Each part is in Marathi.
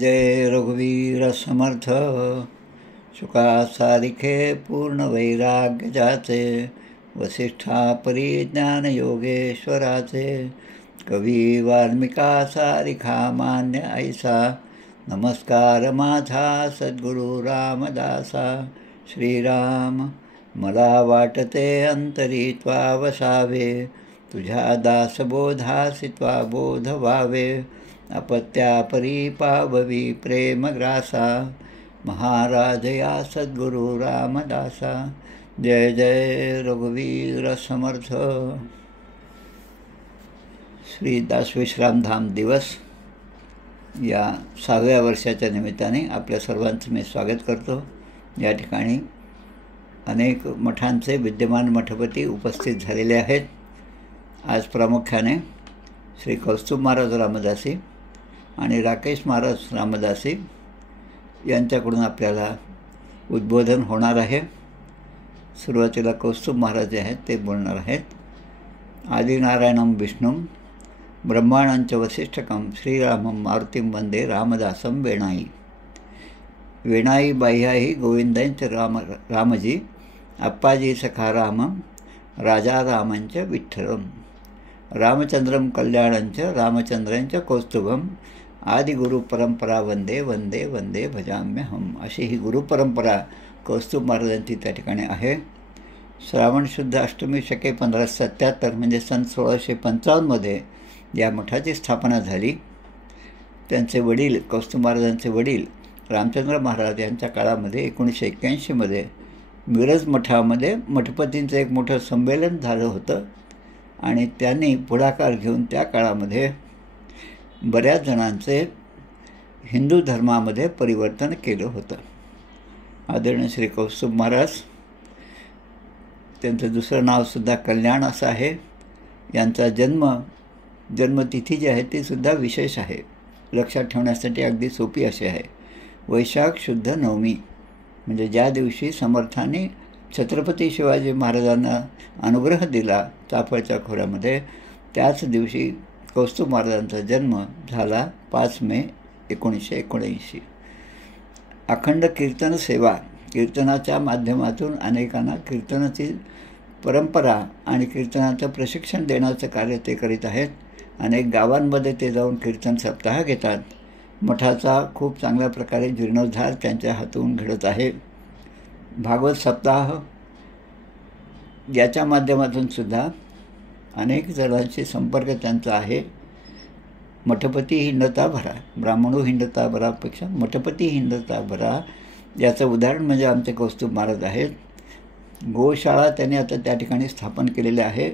जय रघुवीर समर्थ. शुका सारिखे पूर्ण वैराग्य जाचे, वसिष्ठा परिज्ञान योगेश्वराचे. कवी वाल्मिका सारिखा मान्य ऐसा, नमस्कार माझा सद्गुरु रामदासा. श्रीराम मला वाटते अंतरी त्वा वसावे, तुझ्या दासबोधासी त्वा बोध व्हावे. अपत्यापरी पाववी प्रेमग्रासा, महाराज या सद्गुरु रामदासा. जय जय रघुवीर समर्थ. श्री दासविश्रामधाम दिवस या 6व्या वर्षाच्या निमित्ताने आपल्या सर्वांचं मी स्वागत करतो. या ठिकाणी अनेक मठांचे विद्यमान मठपती उपस्थित झालेले आहेत. आज प्रामुख्याने श्री कौस्तुभ महाराज रामदासी आणि राकेश महाराज रामदासी यांच्याकडून आपल्याला उद्बोधन होणार आहे. सुरुवातीला कौस्तुभ महाराज जे आहेत ते बोलणार आहेत. आदिनारायणं विष्णुं ब्रह्माणंच वसिष्ठकं श्रीरामं मारुतिं वंदे रामदासं वेणाई. वेणाई बाह्याही गोविंदांच रामजी, अप्पाजी सखा रामं राजा रामंच विठ्ठलं. रामचंद्रं कल्याणंच रामचंद्रंच कौस्तुभं, आदि गुरुपरंपरा वंदे वंदे वंदे भजाम्यहम. अशी ही गुरुपरंपरा कौस्तुभ महाराजांची त्या ठिकाणी आहे. श्रावण शुद्ध अष्टमी शके 1577 म्हणजे सन 1655मध्ये या मठाची स्थापना झाली. त्यांचे वडील कौस्तुभ महाराजांचे वडील रामचंद्र महाराज यांच्या काळामध्ये 1981मध्ये मिरज मठामध्ये मठपतींचं एक मोठं संमेलन झालं होतं आणि त्यांनी पुढाकार घेऊन त्या काळामध्ये बऱ्याच जणांचे हिंदू धर्मामध्ये परिवर्तन केलं होतं. आदरणीय श्री कौस्तुभ महाराज, त्यांचं दुसरं नावसुद्धा कल्याण असं आहे. यांचा जन्मतिथी जी आहे ती सुद्धा विशेष आहे, लक्षात ठेवण्यासाठी अगदी सोपी अशी आहे. वैशाख शुद्ध नवमी म्हणजे ज्या दिवशी समर्थांनी छत्रपती शिवाजी महाराजांना अनुग्रह दिला चाफळच्या खोऱ्यामध्ये, त्याच दिवशी कौस्तुभ महाराजांचा जन्म झाला 5 मे 1979. अखंड कीर्तन सेवा, कीर्तनाच्या माध्यमातून अनेकांना कीर्तनाची परंपरा आणि कीर्तनाचं प्रशिक्षण देण्याचं कार्य ते करीत आहेत. अनेक गावांमध्ये ते जाऊन कीर्तन सप्ताह घेतात. मठाचा खूप चांगल्या प्रकारे जीर्णोद्धार त्यांच्या हातून घडत आहे. भागवत सप्ताह याच्या माध्यमातून सुद्धा अनेक जणांशी संपर्क त्यांचा आहे. मठपती हिंडता भरा, ब्राह्मणो हिंडता भरापेक्षा मठपती हिंडता भरा याचं उदाहरण म्हणजे आमचे कौस्तुभ महाराज आहेत. गोशाळा त्यांनी आता त्या ठिकाणी स्थापन केलेले आहे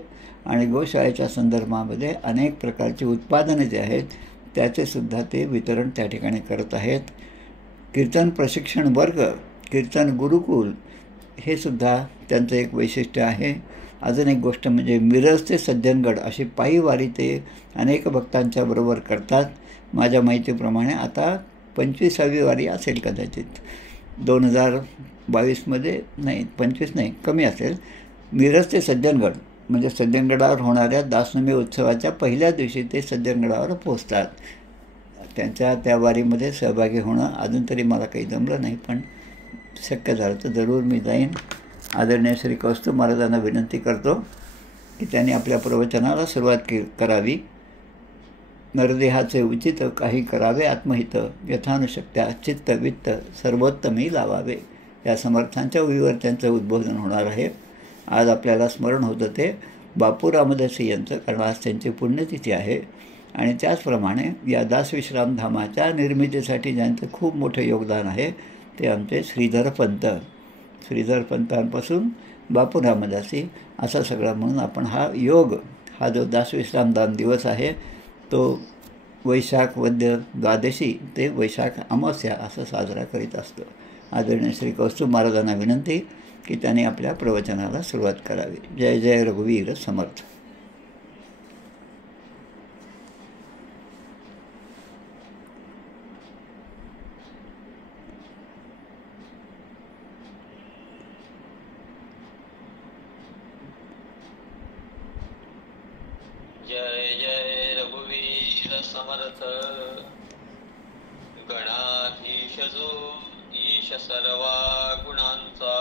आणि गोशाळेच्या संदर्भामध्ये अनेक प्रकारची उत्पादने जे आहेत त्याचेसुद्धा ते वितरण त्या ठिकाणी करत आहेत. कीर्तन प्रशिक्षण वर्ग, कीर्तन गुरुकुल हे सुद्धा त्यांचं एक वैशिष्ट्य आहे. अजून एक गोष्ट म्हणजे मिरज ते सज्जनगड अशी पायी वारी ते अनेक भक्तांच्या बरोबर करतात. माझ्या माहितीप्रमाणे आता 25वी वारी असेल कदाचित. 2022मध्ये नाही, 25 नाही, कमी असेल. मिरज ते सज्जनगड म्हणजे सज्जनगडावर होणाऱ्या दासनमी उत्सवाच्या पहिल्या दिवशी ते सज्जनगडावर पोहोचतात. त्यांच्या त्या वारीमध्ये सहभागी होणं अजून तरी मला काही जमलं नाही, पण शक्य झालं तर जरूर मी जाईन. आदरणीय श्री कौस्तुभ महाराजांना विनंती करतो की त्यांनी आपल्या प्रवचनाला सुरुवात करावी. नरदेहाचे उचित काही करावे आत्महित, यथानुशक्त्या चित्त वित्त सर्वोत्तमी लावावे. या समर्थांच्या ओळीवर त्यांचं उद्बोधन होणार आहे. आज आपल्याला स्मरण होतं ते बापू रामदासी यांचं, कारण आज त्यांची पुण्यतिथी आहे. आणि त्याचप्रमाणे या दासविश्रामधामाच्या निर्मितीसाठी ज्यांचं खूप मोठं योगदान आहे ते आमचे श्रीधर पंतांपासून बापू रामदासी असा सगळा म्हणून आपण हा जो दासविश्रामधाम दिवस आहे तो वैशाख वद्य द्वादशी ते वैशाख अमावस्या असं साजरा करीत असतो. आदरणीय श्री कौस्तुभ महाराजांना विनंती की त्यांनी आपल्या प्रवचनाला सुरुवात करावी. जय जय रघुवीर समर्थ. जय जय रघुवीर समर्थ. गणा वंशजो ईश सर्वा गुणांचा,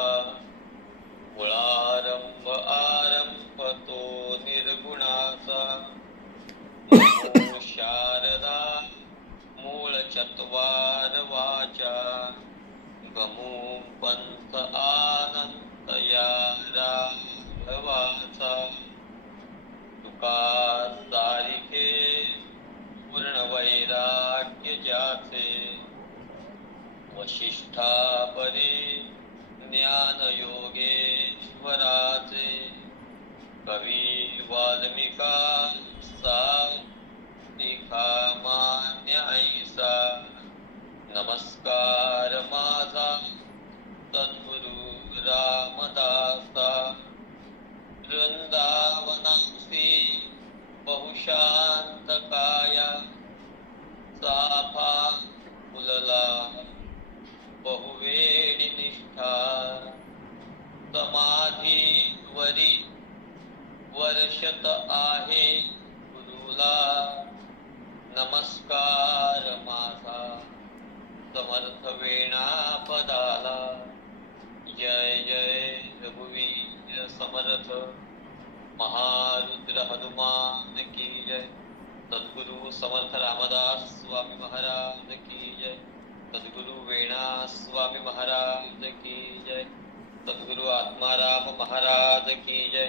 मुळारंभ आरंभ तो निर्गुणाचा. नमो शारदा मूळ चत्वार वाचा, गमू पंथ आनंद या राघवाचा. तुका सारिखे पूर्ण वैराग्य ज्याचे, वशिष्ठा परी ज्ञान योगेश्वराचे. कवी वाल्मिका सारिखा मान्य ऐसा, नमस्कार माझा सद्गुरु रामदासा. वृंदावनासी बहुशांत काया, चाफा फुलला बहुवेडी निष्ठा. समाधी वरी वर्षत आहे गुरुला, नमस्कार माझा समर्थ वेणा पदाला. जय जय रघुवीर समर्थ, महारुद्र हनुमान की जय. सद्गुरु समर्थ रामदास स्वामी महाराज की जय. सद्गुरु वेणा स्वामी महाराज की जय. सद्गुरु आत्माराम महाराज की जय.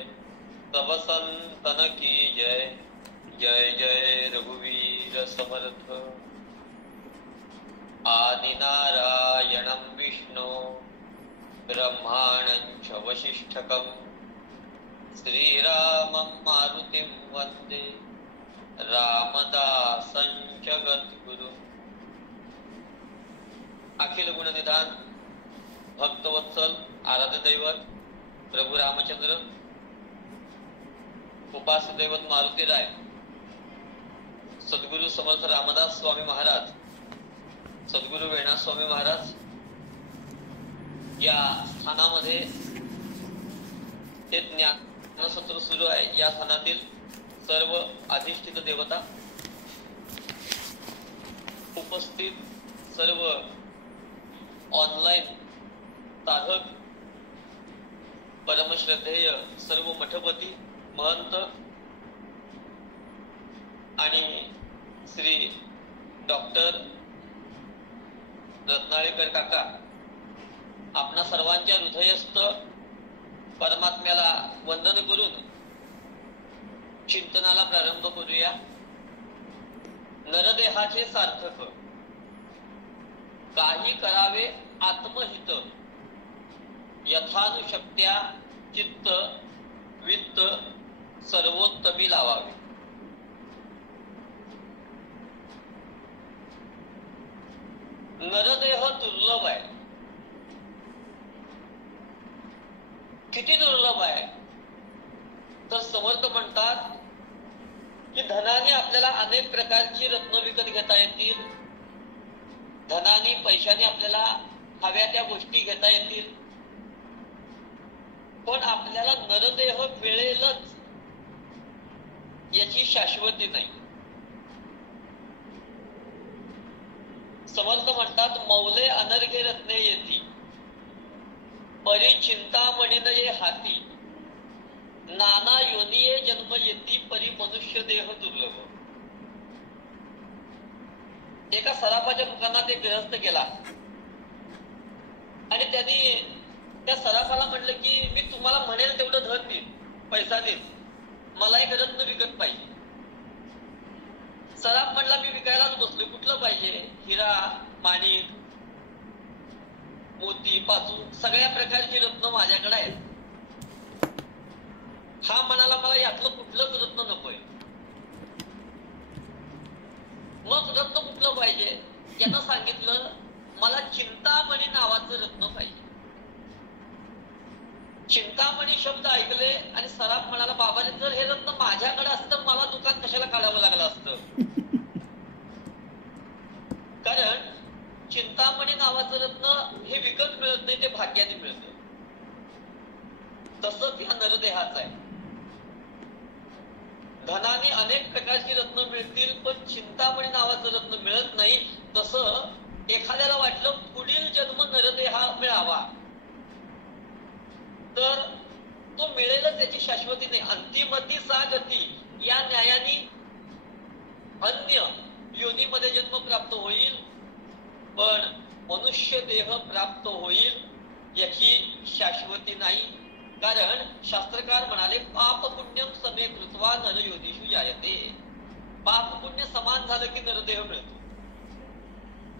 सब संतन की जय. जय जय रघुवीर समर्थ. आदिनारायणं विष्णु ब्रह्माणं च वसिष्ठकं, श्रीरामं मारुतिं वन्दे रामदासं च गद्गुरुं. अखिल गुणनिधान भक्तवत्सल आराध्य दैवत प्रभू रामचंद्र, उपास्य दैवत मारुती राय, सद्गुरु समर्थ रामदास स्वामी महाराज, सद्गुरु वेणा स्वामी महाराज या स्थानामध्ये ते ज्ञानसत्र सुरू आहे. या स्थानातील सर्व अधिष्ठित देवता, उपस्थित सर्व ऑनलाईन साधक, परमश्रद्धेय सर्व मठपती, महंत आणि श्री डॉक्टर रत्नाळेकर काका, आपणा सर्वांच्या हृदयस्थ परमात्म्याला वंदन करून चिंतनाला प्रारंभ करूया. नरदेहाचे सार्थक, काही करावे आत्महित, यथानुशक्त्या चित्त वित्त सर्वोत्तमी लावावे. नरदेह दुर्लभ आहे. किती दुर्लभ आहे तर समर्थ म्हणतात की धनाने आपल्याला अनेक प्रकारची रत्न विकत घेता येतील, धनाने पैशाने आपल्याला हव्या त्या गोष्टी घेता येतील, पण आपल्याला नरदेह मिळेलच याची शाश्वती नाही. समर्थ म्हणतात मौले अनर्घे रत्ने येती, परी चिंतामणीन ये हाती, नाना योनिये जन्म येती, परी मनुष्य देह दुर्लभ. एका सराफाच्या दुकानात एक गृहस्थ गेला आणि त्यांनी त्या सराफाला म्हटलं की मी तुम्हाला म्हणेल तेवढं धन देईन, पैसा देईन, मला एक रत्न विकत पाहिजे. सराफ म्हणला मी विकायलाच बसलो, कुठलं पाहिजे? हिरा, माणिक, मोती, पाचू, सगळ्या प्रकारची रत्न माझ्याकडे आहेत. हा म्हणाला मला यातलं कुठलंच रत्न नकोय. मग रत्न कुठलं पाहिजे? यानं सांगितलं मला चिंतामणी नावाचं रत्न पाहिजे. चिंतामणी शब्द ऐकले आणि सराफ म्हणाला बाबाने जर हे रत्न माझ्याकडे असतं मला दुकान कशाला काढावं लागलं असतं. कारण चिंतामणी नावाचं रत्न हे विकत मिळत नाही, ते भाग्याने मिळतं. तसंच ह्या नरदेहाचं आहे. धनाने अनेक प्रकारची रत्न मिळतील पण चिंतामणी नावाचं रत्न मिळत नाही. तसं एखाद्याला वाटलं पुढील जन्म नरदेहा मिळावा, तर तो मिळेलच त्याची शाश्वती नाही. अंतिमती सा गती या न्यायाने अन्य योनीमध्ये जन्म प्राप्त होईल, पण मनुष्य देह प्राप्त होईल याची शाश्वती नाही. कारण शास्त्रकार म्हणाले पाप पुण्यम समे कृत्वा नर योनीषु जायते. पाप पुण्य समान झालं की नरदेह मिळतो.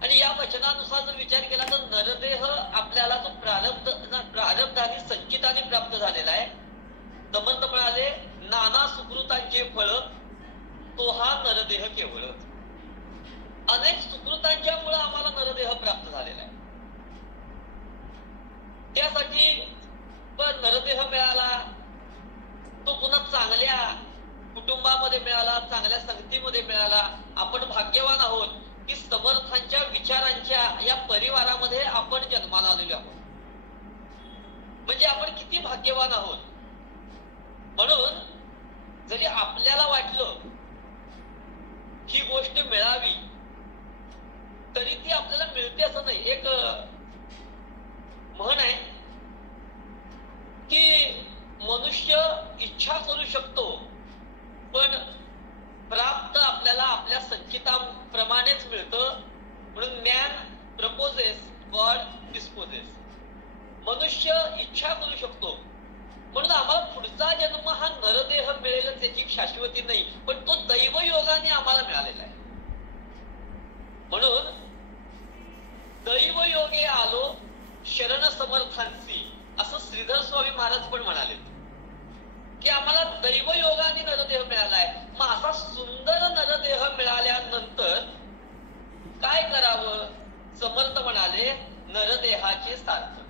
आणि या वचनानुसार जर विचार केला तर नरदेह आपल्याला जो प्रारब्धाने संचिताने प्राप्त झालेला आहे. समर्थ म्हणाले नाना सुकृतांचे फळ तो हा नरदेह केवळ. अनेक सुकृतांच्या मुळे आम्हाला नरदेह प्राप्त झालेला आहे. त्यासाठी पण नरदेह मिळाला, तो पुन्हा चांगल्या कुटुंबामध्ये मिळाला, चांगल्या संगतीमध्ये मिळाला. आपण भाग्यवान आहोत की समर्थांच्या विचारांच्या या परिवारामध्ये आपण जन्माला आलेलो आहोत. म्हणजे आपण किती भाग्यवान आहोत. म्हणून जरी आपल्याला वाटलं ही गोष्ट मिळावी तरी ती आपल्याला मिळते असं नाही. एक म्हण आहे की मनुष्य इच्छा करू शकतो, पण प्राप्त आपल्याला आपल्या संचिताप्रमाणेच मिळतं. म्हणून मॅन प्रपोजेस, गॉड डिस्पोजेस. मनुष्य इच्छा करू शकतो, म्हणून आम्हाला पुढचा जन्म हा नरदेह मिळेलच याची शाश्वती नाही, पण तो दैवयोगाने आम्हाला मिळालेला आहे. म्हणून दैवयोगे आलो शरण समर्थांची असं श्रीधर स्वामी महाराज पण म्हणाले की आम्हाला दैवयोगाने नरदेह मिळालाय. मग असा सुंदर नरदेह मिळाल्यानंतर काय करावं? समर्थ म्हणाले नरदेहाचे सार्थक.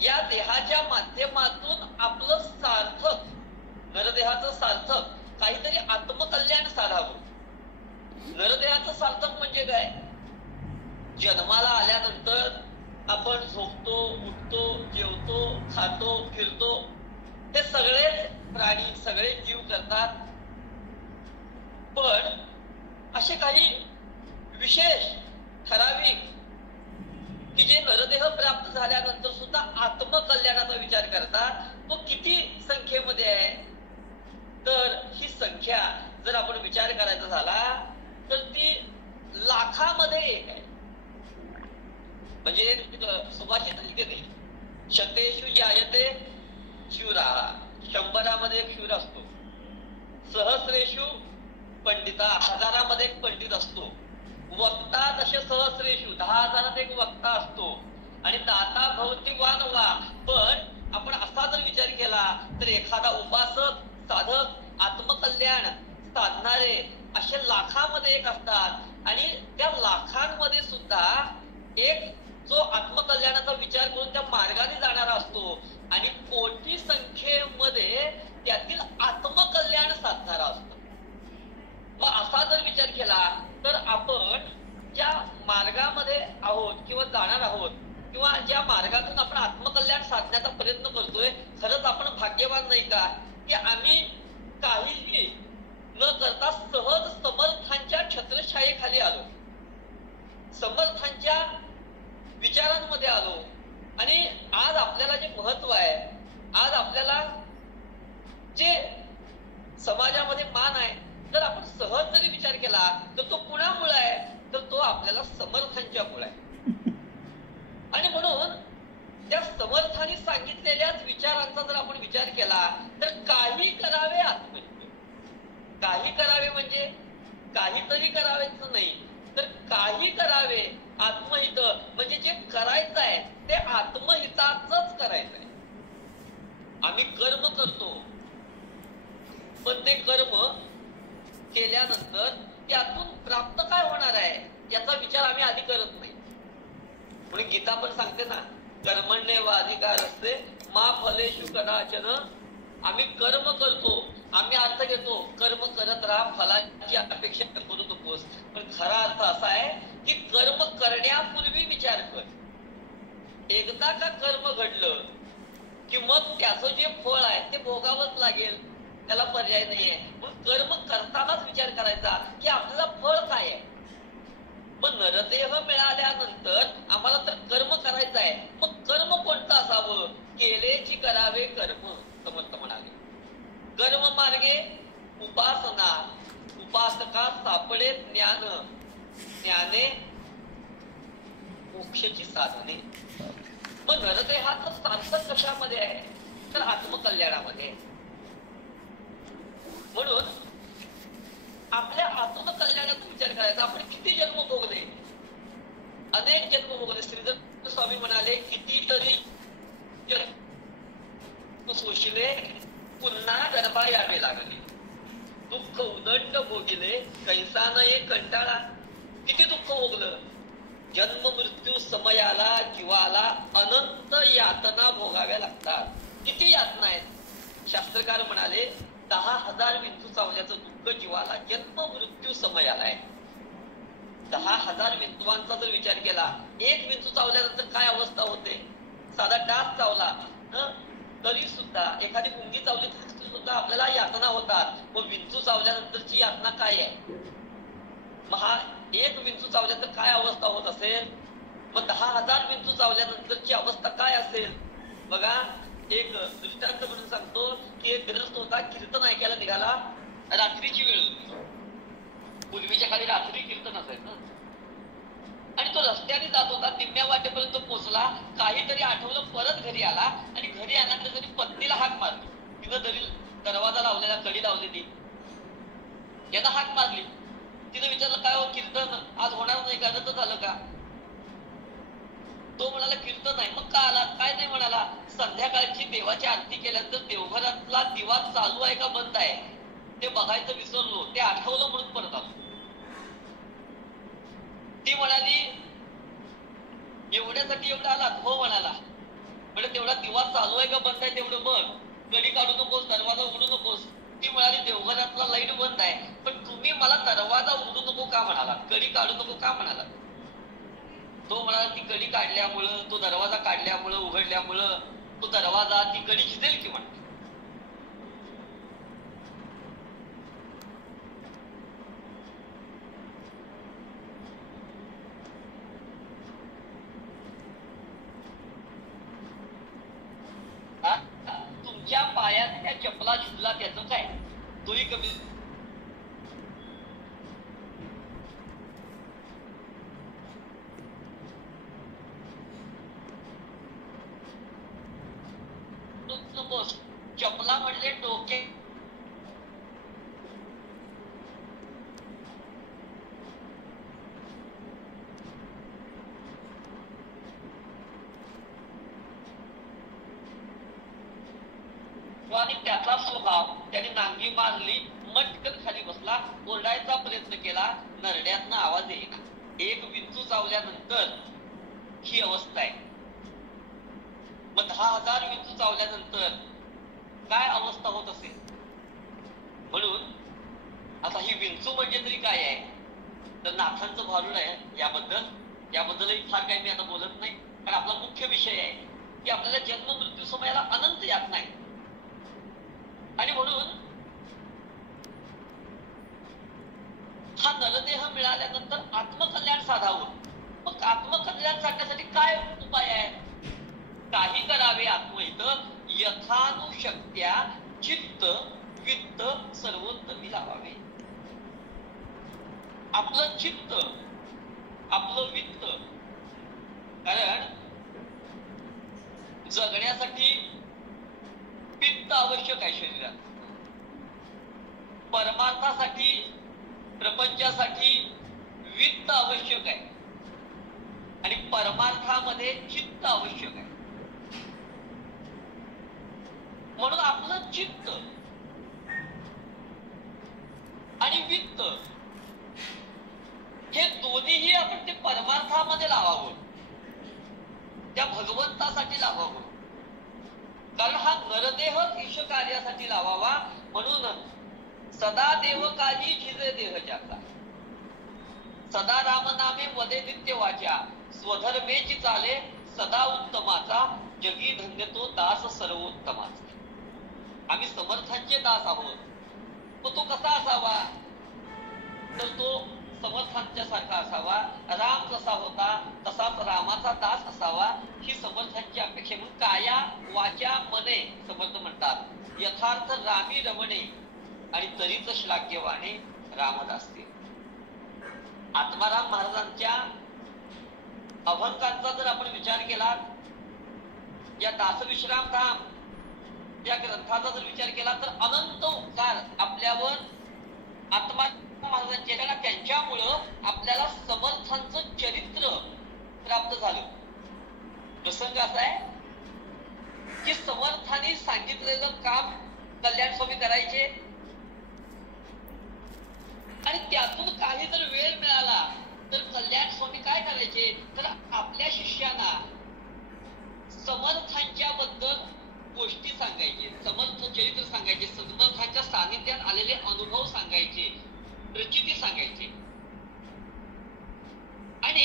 या देहाच्या माध्यमातून आपलं सार्थक, नरदेहाचं सार्थक काहीतरी आत्मकल्याण साधावं. नरदेहाचं सार्थक म्हणजे काय? जन्माला आल्यानंतर आपण झोपतो, उठतो, जेवतो, खातो, फिरतो. हे सगळेच प्राणी, सगळे जीव करतात. पण असे काही विशेष ठराविक की जे नरदेह प्राप्त झाल्यानंतर सुद्धा आत्मकल्याणाचा विचार करतात. तो किती संख्येमध्ये आहे? तर ही संख्या जर आपण विचार करायचा झाला तर ती लाखामध्ये एक आहे. म्हणजे सुभाषित लिहिते ते शतेषु जायते शूराः. 100मध्ये एक शूर असतो. सहस्रेषु पंडिता, 1000मध्ये एक पंडित असतो. वक्ता दश सहस्रेषु, 10,000 एक वक्ता असतो. आणि दाता भौतिकवान वा. पण आपण असा जर विचार केला तर एखादा उपासक, साधक, आत्मकल्याण साधणारे असे लाखामध्ये एक असतात. आणि त्या लाखांमध्ये सुद्धा एक जो आत्मकल्याणाचा विचार करून त्या मार्गाने जाणारा असतो. आणि कोटी संख्येमध्ये त्यातील आत्मकल्याण साधणारा असतो. मग असा जर विचार केला तर आपण ज्या मार्गामध्ये आहोत किंवा जाणार आहोत किंवा ज्या मार्गातून आपण आत्मकल्याण साधण्याचा प्रयत्न करतोय, खरंच आपण भाग्यवान नाही का की आम्ही काहीही न करता सहज समर्थांच्या छत्रछायेखाली आलो, समर्थांच्या विचारांमध्ये आलो. आणि आज आपल्याला जे महत्व आहे, आज आपल्याला जे समाजामध्ये मान आहे, जर आपण सहज जरी विचार केला तर तो कुणामुळे आहे? तर तो आपल्याला समर्थांच्यामुळे आहे. आणि म्हणून त्या समर्थांनी सांगितलेल्याच विचारांचा जर आपण विचार केला तर काही करावे आत्महित. काही करावे म्हणजे काहीतरी करावेच नाही, तर काही करावे आत्महित. म्हणजे जे करायचं आहे ते आत्महिताचंच करायचं आहे. आम्ही कर्म करतो, पण ते कर्म केल्यानंतर त्यातून प्राप्त काय होणार आहे याचा विचार आम्ही आधी करत नाही. म्हणून गीता पण सांगते ना, कर्मण्येव अधिकारस्ते मा फलेषु कदाचन. आम्ही कर्म करतो, आम्ही अर्थ घेतो कर्म करत राहा, फलाची अपेक्षा करू नकोस. पण खरा अर्थ असा आहे की कर्म करण्यापूर्वी विचार कर. एकदा का कर्म घडलं की मग त्याचं जे फळ आहे ते भोगावंच लागेल, त्याला पर्याय नाहीये. म्हणून कर्म करतानाच विचार करायचा की आपल्याला फळ काय आहे. मग नरदेह मिळाल्यानंतर आम्हाला तर कर्म करायचं आहे. मग कर्म कोणतं असावं? केलेची करावे कर्म. समर्थ म्हणाले कर्म मार्गे उपासना, उपासका सापडे ज्ञान, ज्ञाने मोक्षाची साधने. मग नरदेहाचं सार्थक कशामध्ये आहे? तर आत्मकल्याणामध्ये. म्हणून आपल्या आत्मकल्याणाचा विचार करायचा. आपण किती जन्म भोगले? अनेक जन्म भोगले. श्रीधर स्वामी म्हणाले कितीतरी जन्म सोशिले, पुन्हा गरबा यावे लागले. दुःख उदंड भोगिले, कैसा न एक कंटाळा. किती दुःख भोगलं? जन्म मृत्यू समयाला जीवाला अनंत यातना भोगाव्या लागतात. किती यातना आहेत? शास्त्रकार म्हणाले 10,000 विंचू चावल्याचं दुःख जीवाला जन्म मृत्यू समयाला आहे. 10,000 विंचूंचा जर विचार केला, एक विंचू चावल्यानंतर काय अवस्था होते? साधा डास चावला तरी सुद्धा, एखादी मुंगी चावली तरी सुद्धा आपल्याला यातना होतात. मग विंचू चावल्यानंतरची यातना काय आहे? मग हा एक विंचू चावल्यानंतर काय अवस्था होत असेल? मग 10,000 विंचू चावल्यानंतरची अवस्था काय असेल? बघा, एक दृष्टांत म्हणून सांगतो की एक ग्रस्त होता, कीर्तन ऐकायला निघाला. रात्रीची वेळ होती. पूर्वीच्या काळी रात्री कीर्तन असायचं. आणि तो रस्त्याने जात होता. निम्म्या वाटेपर्यंत पोहोचला. काहीतरी आठवलं, परत घरी आला. आणि घरी आल्यानंतर त्यांनी पत्नीला हाक मारली. तिनं जरी दरवाजा लावलेला, कडी लावलेली, यांना हाक मारली. तिनं विचारलं, काय हो कीर्तन आज होणार नाही का? रद्द झालं का? तो म्हणाला कीर्तन नाही. मग का आला? काय नाही म्हणाला. संध्याकाळची देवाची आरती केल्यानंतर देवघरातला दिवा चालू आहे का बंद आहे ते बघायचं विसरलो. ते आठवलं म्हणून परत आलो. ती म्हणाली एवढ्यासाठी एवढा आलात? हो म्हणाला. म्हणजे तेवढा दिवा चालू आहे का बंद आहे तेवढं बघ. कडी काढू नकोस, दरवाजा उघडू नकोस. ती म्हणाली देवघरातला लाईट बंद आहे, पण तुम्ही मला दरवाजा उघडू नको का म्हणाला? कडी काढू नको का म्हणाला? तो म्हणाला ती कडी काढल्यामुळं, तो दरवाजा काढल्यामुळं, उघडल्यामुळं तो दरवाजा, ती कडी झिजेल की म्हणते. तुमच्या पायात त्या चपला झिजला त्याचं काय? तोही कमी. चपला म्हणले डोके आणि त्याचा स्वभाव. त्याने नांगी मारली, मटकन खाली बसला, ओरडायचा प्रयत्न केला, नरड्यातनं आवाज येईना. एक विंचू चावल्यानंतर ही अवस्था आहे. मग 10,000 विंचू चावल्यानंतर काय अवस्था होत असेल? म्हणून आता ही विंचू म्हणजे तरी काय आहे? तर नाथांचं भारूड आहे. याबद्दलही फार काही मी आता बोलत नाही, कारण आपला मुख्य विषय आहे की आपल्याला जन्म मृत्यू समयाला अनंत यात नाही. आणि म्हणून हा नरदेह मिळाल्यानंतर आत्मकल्याण साधावं. मग आत्मकल्याण साधण्यासाठी काय उपाय आहे? काही करावे आत्महित यथानुशक्त्या चित्त वित्त सर्वोत्तमी लावावे. आपलं चित्त, आपलं वित्त, कारण जगण्यासाठी पित्त आवश्यक आहे शरीरात. परमार्थासाठी, प्रपंचासाठी वित्त आवश्यक आहे. आणि परमार्थामध्ये चित्त आवश्यक आहे. म्हणून आपलं चित्त आणि वित्त हे दोन्हीही आपण ते परमार्थामध्ये लावावं, त्या भगवंतासाठी लावावं. कारण हा नरदेह ईश कार्यासाठी लावावा. म्हणून सदा देव काजी झिजे देह ज्याचा, सदा राम नामे वदे नित्य वाचा, स्वधर्मेची चाले सदा उत्तमाचा, जगी धन्य तो दास सर्वोत्तमाचा. आम्ही समर्थांचे दास आहोत. मग तो कसा असावा? तर तो समर्थांच्या सारखा असावा, राम जसा होता तसाच रामाचा दास असावा, ही समर्थांची अपेक्षा. म्हणून काया वाचा मने समर्थ म्हणतात, यथार्थ रामी रमणे आणि तरीच श्लाघ्यवाणे रामदासते. आत्माराम महाराजांच्या अभंगांचा जर आपण विचार केला, या दासविश्राम धाम या ग्रंथाचा जर विचार केला तर अनंत उपकार आपल्यावर आत्माराम महाराजांचे, कारण त्यांच्यामुळं आपल्याला समर्थांचं चरित्र प्राप्त झालं. प्रसंग असा आहे की समर्थांनी सांगितलेलं काम कल्याण स्वामी करायचे आणि त्यातून काही जर वेळ मिळाला तर कल्याण स्वामी काय करायचे, तर आपल्या शिष्यांना समर्थांच्या बद्दल गोष्टी सांगायचे, समर्थ चरित्र सांगायचे, समर्थांच्या सानिध्यात आलेले अनुभव सांगायचे, प्रचिती सांगायचे. आणि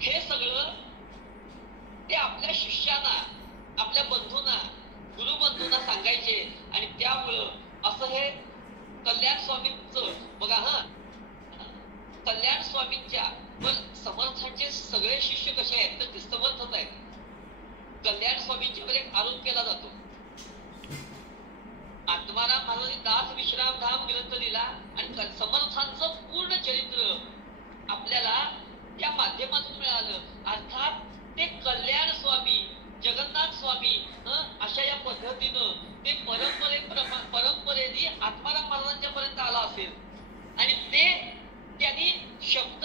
हे सगळं ते आपल्या शिष्यांना, आपल्या बंधूंना, गुरुबंधूंना सांगायचे. आणि त्यामुळं असं हे कल्याण स्वामींचं बघा, कल्याण स्वामींच्या पण समर्थांचे सगळे शिष्य कसे आहेत तर ते समर्थच आहेत. कल्याण स्वामींच्यावर एक आरोप केला जातो. आत्माराम महाराजांनी दास विश्राम धाम ग्रंथ दिला आणि समर्थांचं पूर्ण चरित्र आपल्याला त्या माध्यमातून मिळालं. अर्थात ते कल्याण स्वामी, जगन्नाथ स्वामी अशा या पद्धतीनं ते परंपरेने आत्माराम महाराजांच्या पर्यंत आला असेल आणि ते त्यांनी शब्द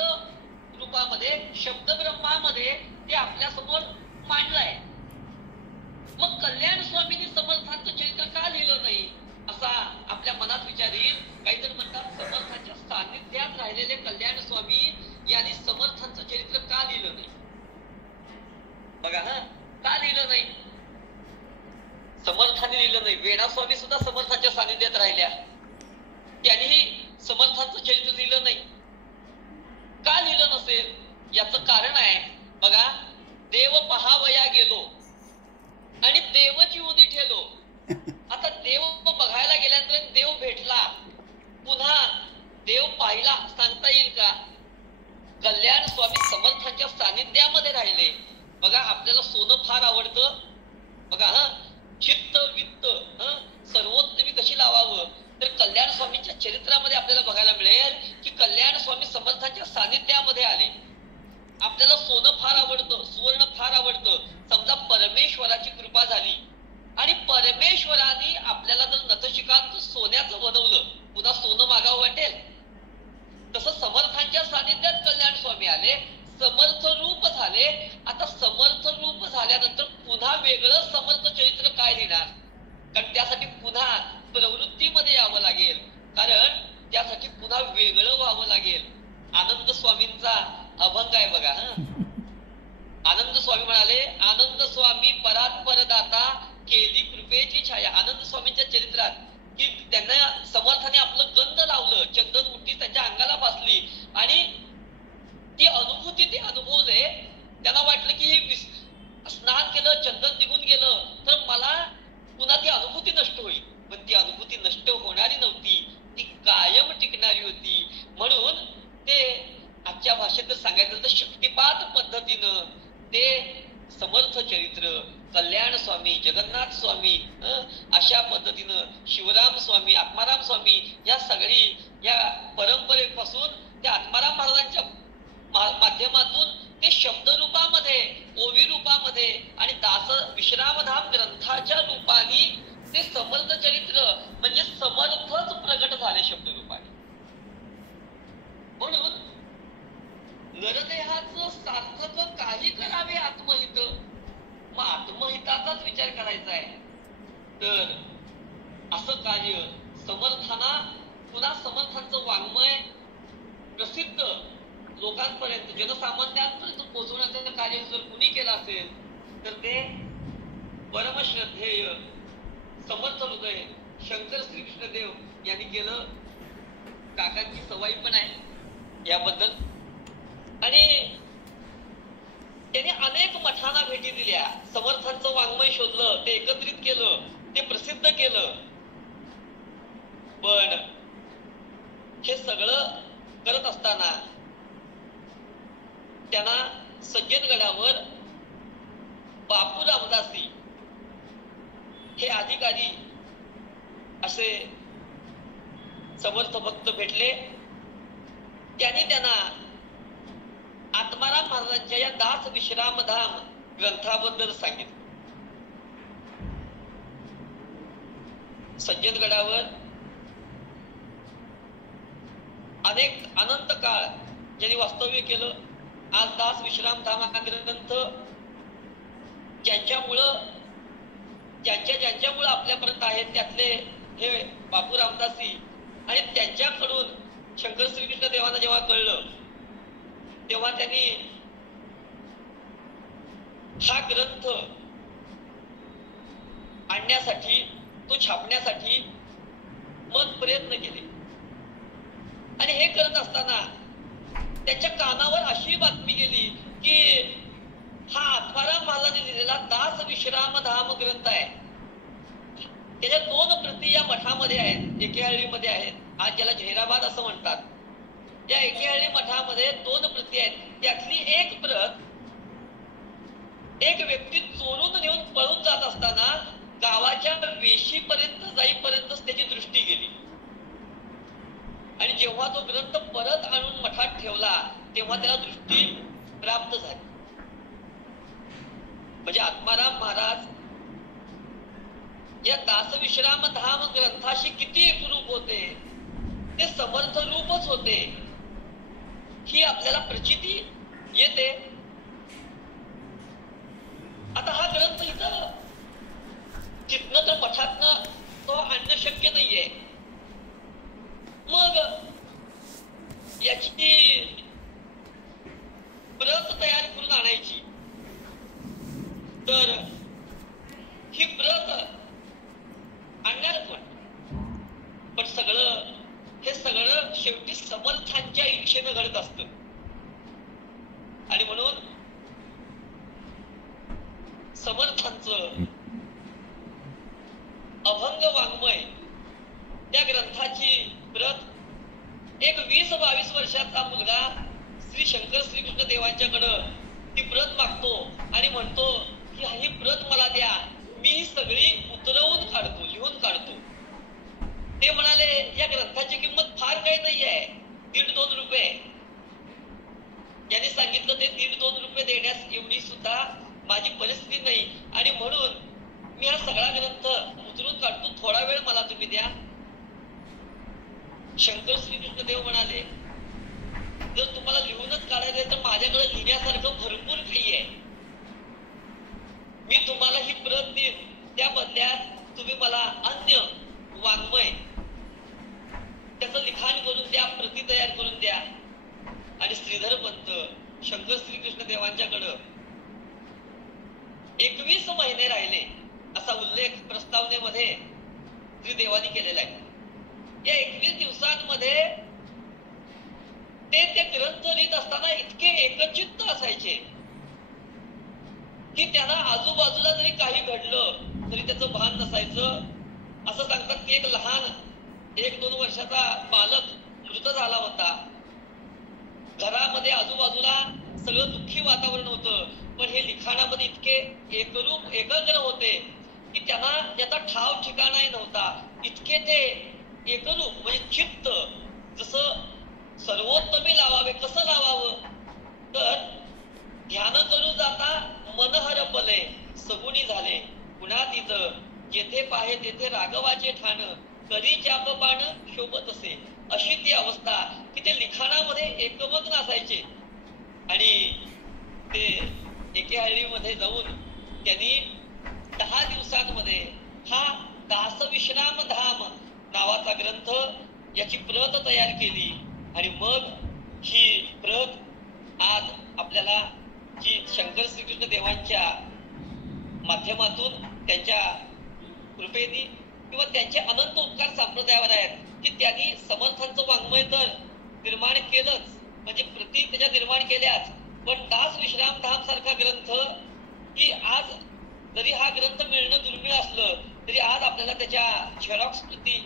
रूपामध्ये, शब्द ब्रह्मामध्ये ते आपल्या समोर मांडलंय. मग कल्याण स्वामींनी समर्थांचं चरित्र का लिहिलं नाही असा आपल्या मनात विचार येईल. काही जण म्हणतात समर्थांच्या सानिध्यात राहिलेले कल्याण स्वामी यांनी समर्थांचं चरित्र का लिहिलं नाही. बघा का लिहिलं नाही, समर्थांनी लिहिलं नाही. वेणा स्वामी सुद्धा समर्थांच्या सानिध्यात राहिल्या, त्यांनीही समर्थांचं चरित्र लिहिलं नाही. का लिहिलं नसेल याचं कारण आहे बघा, देव पहावया गेलो आणि देवच येऊन ठेलो. आता देव बघायला गेल्यानंतर देव भेटला, पुन्हा देव पाहिला सांगता येईल का. कल्याण स्वामी समर्थांच्या सानिध्यामध्ये राहिले. बघा आपल्याला सोनं फार आवडतं बघा, चित्त वित्त सर्वोत्तमी कशी लावावं, तर कल्याण स्वामींच्या चरित्रामध्ये आपल्याला बघायला मिळेल की कल्याण स्वामी समर्थांच्या सानिध्यामध्ये आले. आपल्याला सोनं फार आवडतं, सुवर्ण फार आवडतं. समजा परमेश्वराची कृपा झाली आणि परमेश्वराने आपल्याला जर नतशिकांत सोन्याचं बनवलं, पुन्हा सोनं मागावं वाटेल. तसं समर्थांच्या सानिध्यात कल्याण स्वामी आले, समर्थ रूप झाले. आता समर्थ रूप झाल्यानंतर पुन्हा वेगळं समर्थ चरित्र काय लिहिणार, कारण त्यासाठी पुन्हा प्रवृत्तीमध्ये यावं लागेल, कारण त्यासाठी पुन्हा वेगळं व्हावं लागेल. आनंद स्वामींचा अभंग आहे बघा. आनंद स्वामी म्हणाले, आनंद स्वामी परात्पर दाता केली कृपेची छाया. आनंद स्वामींच्या चरित्रात की त्यांना समर्थाने आपलं गंध लावलं, चंदन मुठी त्यांच्या अंगाला बसली आणि ती अनुभूती ते अनुभवले. त्यांना वाटलं की हे स्नान केलं, चंदन निघून गेलं तर मला पुन्हा ती अनुभूती नष्ट होईल, पण ती अनुभूती नष्ट होणारी नव्हती, ती कायम टिकणारी होती. म्हणून ते आजच्या भाषेत जर सांगायचं तर शक्तिपात पद्धतीनं ते समर्थ चरित्र कल्याण स्वामी, जगन्नाथ स्वामी अशा पद्धतीनं शिवराम स्वामी, आत्माराम स्वामी या सगळी या परंपरेपासून त्या आत्माराम महाराजांच्या माध्यमातून ते शब्द रूपामध्ये, ओवी रूपामध्ये आणि दास विश्रामधाम ग्रंथाच्या रूपाने ते समर्थ चरित्र म्हणजे समर्थच प्रगट झाले शब्द रूपाने. म्हणून नरदेहाचं सार्थक काही करावे आत्महित. मग आत्महिताचाच विचार करायचा आहे तर असं कार्य समर्थांना, पुन्हा समर्थांचं वाङ्मय प्रसिद्ध लोकांपर्यंत, जनसामान्यांपर्यंत पोहोचवण्याचं कार्य जर कुणी केलं असेल तर ते परमश्रद्धेय समर्थ हृदय शंकर श्रीकृष्णदेव यांनी केलं. काकांची सवयी पण आहे याबद्दल. आणि त्याने अनेक मठांना भेटी दिल्या, समर्थांचं वाङ्मय शोधलं, ते एकत्रित केलं, ते प्रसिद्ध केलं. पण हे सगळं करत असताना त्यांना सज्जनगडावर बापू रामदासी हे अधिकारी असे समर्थ भक्त भेटले. त्यांनी त्यांना आत्माराम महाराजांच्या या दास विश्रामधाम ग्रंथाबद्दल सांगितलं. सज्जनगडावर अनंत काळ ज्यांनी वास्तव्य केलं, आज दास विश्रामधाम हा ग्रंथ ज्यांच्यामुळं आपल्यापर्यंत आहेत त्यातले हे बापू रामदासी, आणि त्यांच्याकडून शंकर श्रीकृष्ण देवांना जेव्हा कळलं तेव्हा त्यांनी हा ग्रंथ आणण्यासाठी, तो छापण्यासाठी मन प्रयत्न केले. आणि हे करत असताना त्यांच्या कानावर अशी बातमी गेली की हा आत्माराम महाराजांनी लिहिलेला दास विश्रामधाम ग्रंथ आहे. त्याच्या 2 प्रती या मठामध्ये आहेत, एकेहळ्ळीमध्ये आहेत. आज ज्याला झैराबाद असं म्हणतात, या एकेहळ्ळी मठामध्ये 2 प्रती आहेत. त्यातली एक प्रत एक व्यक्ती चोरून नेऊन पळून जात असताना गावाच्या वेशीपर्यंत जाईपर्यंतच त्याची दृष्टी गेली. आणि जेव्हा तो ग्रंथ परत आणून मठात ठेवला तेव्हा त्याला दृष्टी प्राप्त झाली. म्हणजे आत्माराम महाराज या दासविश्रामधाम ग्रंथाशी किती एकरूप होते, ते समर्थ रूपच होते, ही आपल्याला प्रचिती येते. आता हा ग्रंथ इथं तिथनं तर मठातनं तो आणणं शक्य नाहीये. मग याची प्रत तयार करून आणायची. तर ही प्रत आणणारच पण हे सगळं शेवटी समर्थांच्या इच्छेनं घडत असत. आणि म्हणून समर्थांचं अभंग वाङ्मय त्या ग्रंथाची प्रत एक 20-22 वर्षाचा मुलगा श्री शंकर श्रीकृष्ण देवांच्याकडं ती प्रत मागतो आणि म्हणतो की ही प्रत मला द्या, मी ही सगळी उतरवून काढतो, लिहून काढतो. ते म्हणाले या ग्रंथाची किंमत फार काही नाही आहे, 1.5-2 रुपये. यांनी सांगितलं ते 1.5-2 रुपये देण्यास एवढी सुद्धा माझी परिस्थिती नाही, आणि म्हणून मी हा सगळा ग्रंथ उतरून काढतो, थोडा वेळ मला तुम्ही द्या. शंकर श्रीकृष्ण देव म्हणाले जर तुम्हाला लिहूनच काढायचं तर माझ्याकडे लिहिण्यासारखं भरपूर काही आहे, मी तुम्हाला ही प्रत देईन, त्या बदल्यात तुम्ही मला अन्य वाङ्मय त्याचं लिखाण करून द्या, प्रती तयार करून द्या. आणि श्रीधर पंत शंकर श्रीकृष्ण देवांच्याकडं 21 महिने राहिले असा उल्लेख प्रस्तावनेमध्ये श्रीदेवानी केलेला आहे. या 21 दिवसांमध्ये ते ग्रंथ लिहित असताना इतके एकचित्त असायचे की त्यांना आजूबाजूला जरी काही घडलं तरी त्याचं भान नसायचं. असं सांगतात की एक लहान 1-2 वर्षाचा बालक मृत झाला होता. घरामध्ये आजूबाजूला सगळं दुःखी वातावरण होतं, पण हे लिखाणामध्ये इतके एकरूप एकाग्र होते की त्यांना त्याचा ठाव ठिकाणाही नव्हता. इतके ते एकरूप म्हणजे चित्त जसं सर्वोत्तमी लावावे, कसं लावावं तर ध्यान करू जाता मन हरपले, सगुणी झाले पुन्हा तिथं, जेथे पाहे तेथे राघवाचे ठाण, कधी चापपान शोभत असे. अशी ती अवस्था की ते लिखाणामध्ये एकमग्न असायचे. आणि ते एकेहळ्ळीमध्ये जाऊन त्यांनी 10 दिवसांमध्ये हा दासविश्रामधाम नावाचा ग्रंथ याची प्रत तयार केली. आणि मग ही प्रत आज आपल्याला जी शंकर श्रीकृष्ण देवांच्या माध्यमातून त्यांच्या कृपेने किंवा त्यांचे अनंत उपकार संप्रदायावर आहेत की त्यांनी समर्थांचं वाङ्मय तर निर्माण केलंच, म्हणजे प्रती त्याच्या निर्माण केल्याच, पण दास विश्रामधाम सारखा ग्रंथ की आज जरी हा ग्रंथ मिळणं दुर्मिळ असलं तरी आज आपल्याला त्याच्या झेरॉक्स प्रती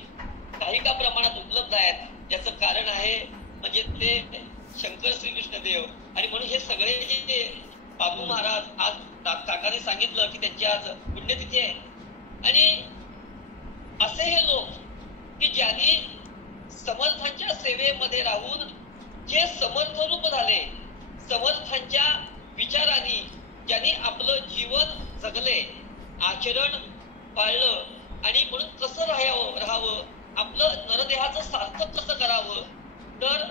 काही का प्रमाणात उपलब्ध आहेत. याचं कारण आहे म्हणजे ते शंकर श्रीकृष्ण देव. आणि म्हणून हे सगळे जे बाबू महाराज आज काकाने सांगितलं की त्यांची आज पुण्यतिथी आहे. आणि असे हे लोक की ज्यांनी समर्थांच्या सेवेमध्ये राहून जे समर्थ रूप झाले, समर्थांच्या विचारांनी ज्यांनी आपलं जीवन जगले, आचरण पाळलं, आणि म्हणून कसं राहावं, आपलं नरदेहाचं सार्थक कसं करावं, तर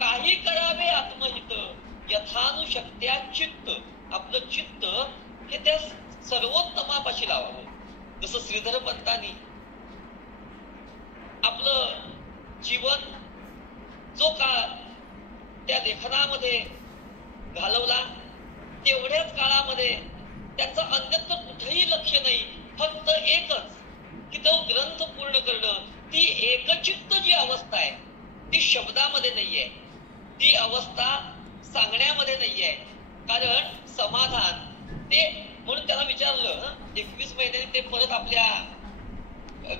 काही करावे आत्महित यथानुशक्त्या चित्त, आपलं चित्त हे त्या सर्वोत्तमापाशी लावावं. जसं श्रीधर पंतांनी आपलं जीवन जो काळ त्या लेखनामध्ये घालवला, तेवढ्याच काळामध्ये त्यांचं अन्यत्र कुठेही लक्ष नाही, फक्त एकच की तो ग्रंथ पूर्ण करणं. ती एकचित्त जी अवस्था आहे ती शब्दामध्ये नाहीये, ती अवस्था सांगण्यामध्ये नाहीये. कारण समाधान ते, म्हणून त्याला विचारलं 21 महिन्यांनी ते परत आपल्या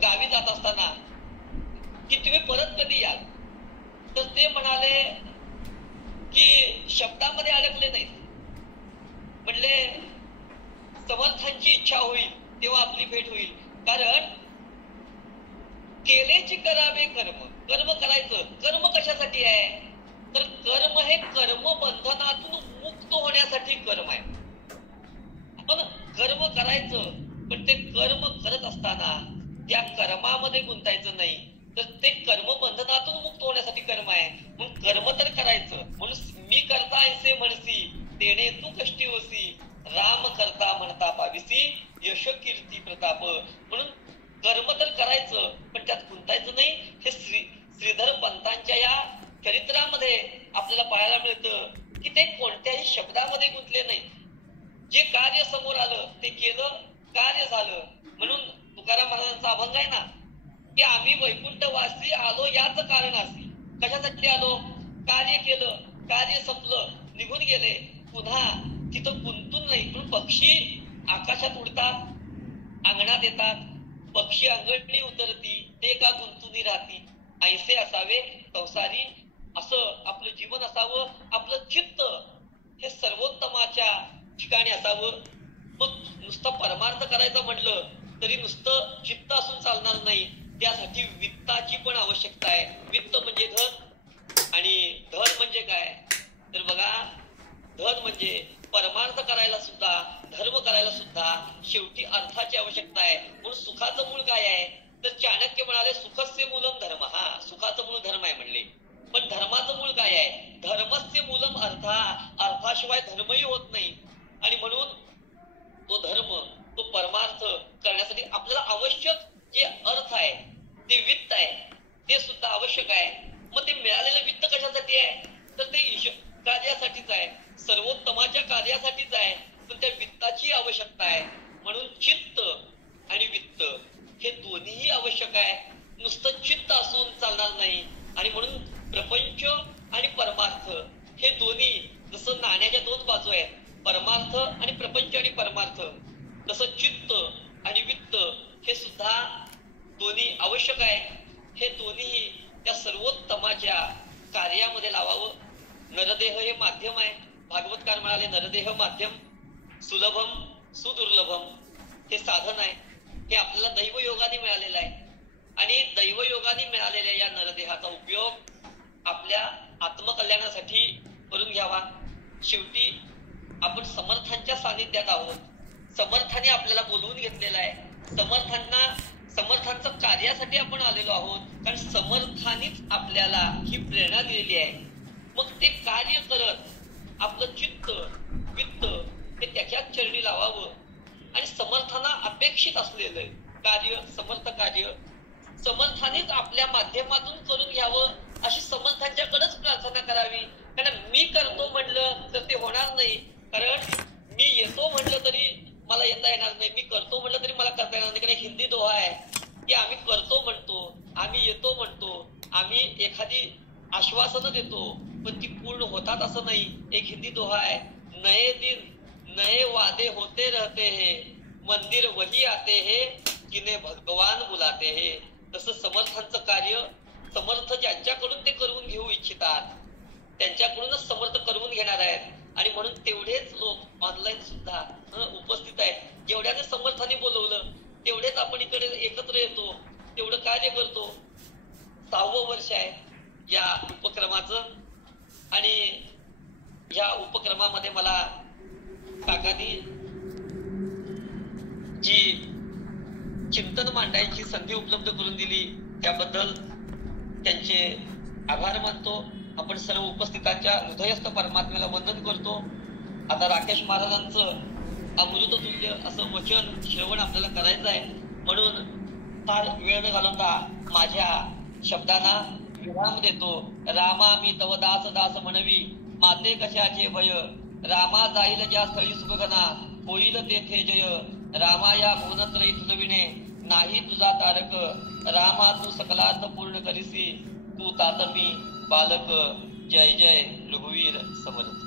गावी जात असताना की तुम्ही परत कधी याल, तर ते म्हणाले की शब्दामध्ये अडकले नाहीत. म्हणले समर्थांची इच्छा होईल तेव्हा आपली भेट होईल. कारण केलेची करावे कर्म, कर्म करायचं. कर्म कशासाठी आहे, तर कर्म हे कर्म बंधनातून मुक्त होण्यासाठी कर्म आहे. आपण कर्म करायचं, पण ते कर्म करत असताना त्या कर्मामध्ये गुंतायचं नाही, तर ते कर्म बंधनातून मुक्त होण्यासाठी कर्म आहे. म्हणून कर्म तर करायचं. म्हणून मी करता ऐसे म्हणसी तेणे तू कष्टी होसी, राम करता म्हणता पाविसी यश कीर्ती प्रताप. म्हणून कर्म तर करायचं, पण त्यात गुंतायचं नाही. हे श्रीधर पंतांच्या या चरित्रामध्ये आपल्याला पाहायला मिळतं की ते कोणत्याही शब्दामध्ये गुंतले नाही. जे कार्य समोर आलं ते केलं, कार्य झालं. म्हणून तुकाराम महाराजांचा अभंग आहे ना की आम्ही वैकुंठवासी आलो याच कारणासी. कशासाठी आलो, कार्य केलं, कार्य संपलं, निघून गेले, पुन्हा तिथं गुंतून नाही. पण पक्षी आकाशात उडतात, अंगणात येतात, पक्षी अंगणी उतरती, ते का गुंतून राहती. ऐसे असावे संसारी, असं आपलं जीवन असावं. आपलं चित्त हे सर्वोत्तमाच्या ठिकाणी असावं. मग नुसतं परमार्थ करायचं म्हटलं तरी नुसतं चित्त असून चालणार नाही. त्यासाठी वित्ताची पण आवश्यकता आहे. वित्त म्हणजे धन, आणि धन म्हणजे काय, तर बघा धन म्हणजे परमार्थ करायला सुद्धा, धर्म करायला सुद्धा शेवटी अर्थाची आवश्यकता आहे. म्हणून सुखाचं मूळ काय आहे, तर चाणक्य म्हणाले सुखस्य मूलम धर्म. हा सुखाचं मूळ धर्म आहे म्हणले, पण धर्माचं मूळ काय आहे, धर्मस्य मूलम अर्थ. अर्थाशिवाय धर्मही होत नाही. आणि म्हणून तो धर्म, तो परमार्थ करण्यासाठी आपल्याला आवश्यक जे अर्थ आहे, ते वित्त आहे, ते सुद्धा आवश्यक आहे. मग ते मिळालेलं वित्त कशासाठी आहे, तर ते कार्यासाठीच आहे, सर्वोत्तमाच्या कार्यासाठीच आहे. पण त्या वित्ताची आवश्यकता आहे. म्हणून चित्त आणि वित्त हे दोन्हीही आवश्यक आहे. नुसतं चित्त असून चालणार नाही. आणि म्हणून प्रपंच आणि परमार्थ हे दोन्ही जसं नाण्याच्या दोन बाजू आहेत, परमार्थ आणि प्रपंच आणि परमार्थ, तसं चित्त आणि वित्त हे सुद्धा दोन्ही आवश्यक आहे. हे दोन्ही त्या सर्वोत्तमाच्या कार्यामध्ये लावावं. नरदेह हे माध्यम आहे. भागवतकार म्हणाले नरदेह माध्यम सुलभम सुदुर्लभम. हे साधन आहे, हे आपल्याला दैवयोगाने मिळालेलं आहे. आणि दैवयोगाने मिळालेल्या या नरदेहाचा उपयोग आपल्या आत्मकल्याणासाठी करून घ्यावा. शेवटी आपण समर्थांच्या सानिध्यात आहोत. समर्थाने आपल्याला बोलवून घेतलेलं आहे. समर्थांचं कार्यासाठी आपण आलेलो आहोत. कारण समर्थानेच आपल्याला ही प्रेरणा दिलेली आहे. मग ते कार्य करत आपलं चित्त वित्त हे त्याच्याच चरणी लावावं. आणि समर्थांना अपेक्षित असलेलं कार्य, समर्थ कार्य समर्थानेच आपल्या माध्यमातून करून घ्यावं, अशी समर्थांच्याकडेच प्रार्थना करावी. कारण मी करतो म्हणलं तर ते होणार नाही. कारण मी येतो म्हटलं तरी मला येता येणार नाही, मी करतो म्हटलं तरी मला करता येणार नाही. कारण हिंदी दोहा आहे की आम्ही करतो म्हणतो, आम्ही येतो म्हणतो, आम्ही एखादी आश्वासनं देतो, पण ती पूर्ण होतात असं नाही. एक हिंदी दोहा आहे, नए दिन नए वादे होते रहते हैं, मंदिर वही आते हैं जिन्हें भगवान बुलाते हैं. तसं समर्थांचं कार्य समर्थ ज्यांच्याकडून ते करून घेऊ इच्छितात त्यांच्याकडूनच समर्थ करवून घेणार आहेत आणि म्हणून तेवढेच लोक ऑनलाईन सुद्धा उपस्थित आहेत. जेवढ्याने समर्थाने बोलवलं तेवढेच आपण इकडे एकत्र येतो, तेवढं कार्य करतो. 6वं वर्ष आहे या उपक्रमाचं आणि या उपक्रमामध्ये मला काकांनी जी चिंतन मांडायची संधी उपलब्ध करून दिली त्याबद्दल त्यांचे आभार मानतो. आपण सर्व उपस्थितांच्या हृदयस्थ परमात्म्याला वंदन करतो. आता राकेश महाराजांचं अमृततुल्य असं वचन श्रवण आपल्याला करायचं आहे, म्हणून फार वेळ न घालवता माझ्या शब्दांना विराम देतो. रामा मी तव दास दास म्हणवी, माते कशाचे भय, रामा जाईल ज्या स्थळी सुखगना, होईल तेथे जय. रामा या भुवनत्रयी तुझविणे, नाही तुझा तारक, रामा तू सकलार्थ पूर्ण करीसी, तू तातमी बालक. जय जय रघुवीर समर्थ.